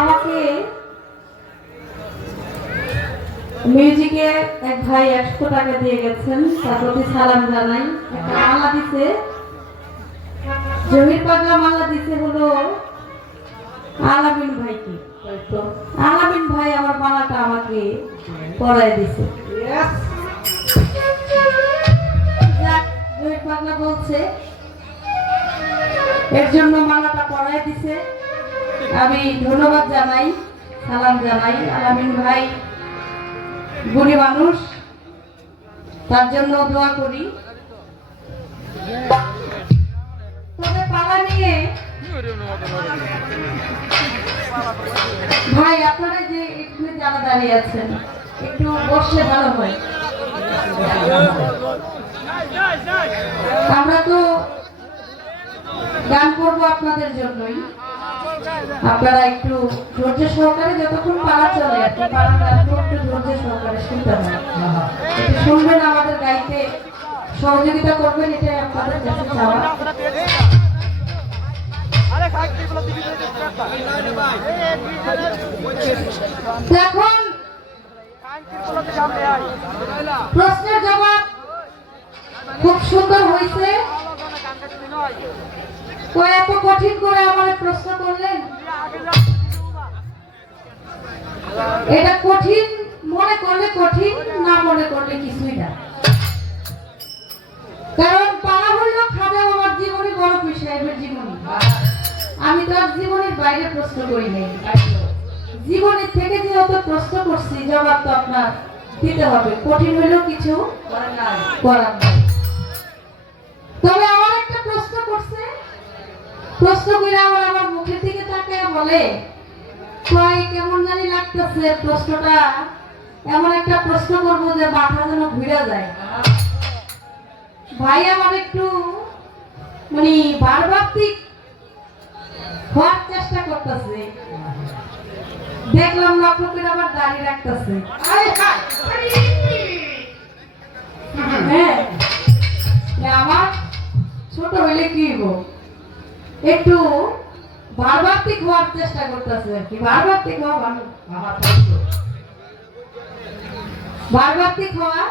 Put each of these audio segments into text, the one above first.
আমাকে মিউজিকে এক ভাই 100 টাকা দিয়ে গেছেন, তার প্রতি সালাম জানাই। একটা মালা দিছে, জহির পাগলা মালা দিছে হলো আলামিন ভাইকে। আলামিন ভাই আমার মালাটা আমাকে পরায় দিছে। জহির পাগলা বলছে এর জন্য মালাটা পরায় দিছে। আমি ধন্যবাদ জানাই, সালাম জানাই। আলামিন ভাই গুণী মানুষ, তার জন্য দোয়া করি। তবে পালা নিয়ে ভাই আপনারা যে এখানে যারা দাঁড়িয়ে আছেন একটু বসলে ভালো হয়। আমরা তো গান করবো আপনাদের জন্যই, আপনারা একটু ধৈর্য সহকারে যতক্ষণ পালা চলে আর কি পালা গানটা একটু ধৈর্য সহকারে শুনতে হবে। একটু শুনবেন, আমাদের গাইতে সহযোগিতা করবেন, এটাই আপনাদের কাছে চাওয়া। এখন প্রশ্নের জবাব খুব সুন্দর হয়েছে। এত কঠিন করে আমার প্রশ্ন করলেন, এটা কঠিন মনে করলে কঠিন, না মনে করলে কিছুই না। কারণ পালা হইল খাজা আমার জীবনী, বড় পীর সাহেবের জীবনী। আমি তো আর জীবনের বাইরে প্রশ্ন করি নাই, জীবনের থেকে যেহেতু প্রশ্ন করছি জবাব তো আপনার দিতে হবে, কঠিন হইলেও কিছু করার নাই। তবে আমার একটা প্রশ্ন করছে, প্রশ্ন করে আমার মুখের দিকে তাকায় বলে কয় কেমন জানি লাগতেছে প্রশ্নটা, এমন একটা প্রশ্ন করবো যে মাথা যেন ঘুরে যায়। ভাই আমার একটু মানে ভারবাত্তিক হওয়ার চেষ্টা করতেছে, দেখলাম লক্ষ্য করে আবার দাঁড়িয়ে রাখতেছে। হ্যাঁ, আমার ছোট হইলে কি গো একটু ভারবাত্তিক হওয়ার চেষ্টা করতেছে আর কি। ভারবাত্তিক হওয়া ভালো, ভারবাত্তিক হওয়া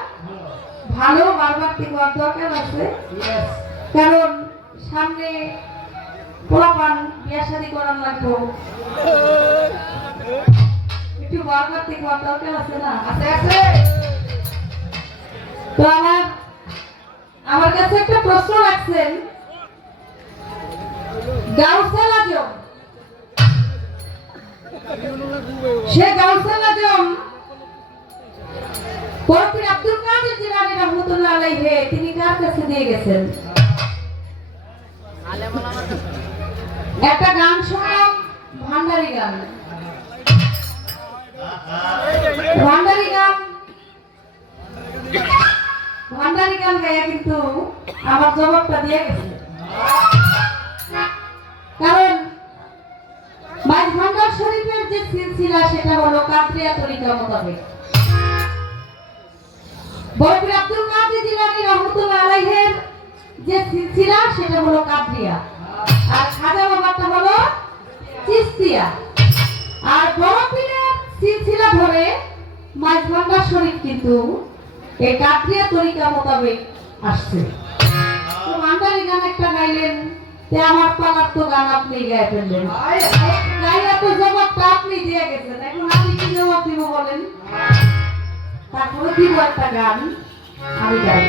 ভালো, ভারবাত্তিক হওয়ার দরকার আছে। কারণ সামনে পোলাপান বিয়া শাদী করার লাগবো, একটু ভারবাত্তিক হওয়ার দরকার আছে না? আছে আছে। তো আমার কাছে একটা প্রশ্ন রাখছেন, গাউসুল আজম, সে গাউসুল আজম পীর আব্দুল কাদের জিলানী রাহমাতুল্লাহ আলাইহি তিনি কার কাছে দিয়ে গেছেন? একটা গান শোনাও, ভান্ডারি গান। ভান্ডারি গান, ভান্ডারি গান গাইয়া কিন্তু আমার জবাবটা দিয়ে গেছে। কারণ মাইজ ভান্ডার শরীফের যে সিলসিলা সেটা হলো কাদরিয়া তরিকা মোতাবেক। বড়পীর আব্দুল কাদের জিলানী রাহমাতুল্লাহ আলাইহির যে সিলসিলা সেটা হলো কাদরিয়া, আর খাজা বাবাটা হলো চিশতিয়া। আর বড়পীরের সিলসিলা ধরে মাইজ ভান্ডার শরীফ কিন্তু এই কাদরিয়া তরিকা মোতাবেক আসছে। তো ভান্ডারি গান একটা গাইলেন, আমার পালার তো গান আপনি গায়ে ফেললেন, গাইয়া তো জবাবটা আপনি দিয়ে গেছেন। এখন আমি কি জবাব দিব বলেন? তারপরে দিব একটা গান আমি গাই।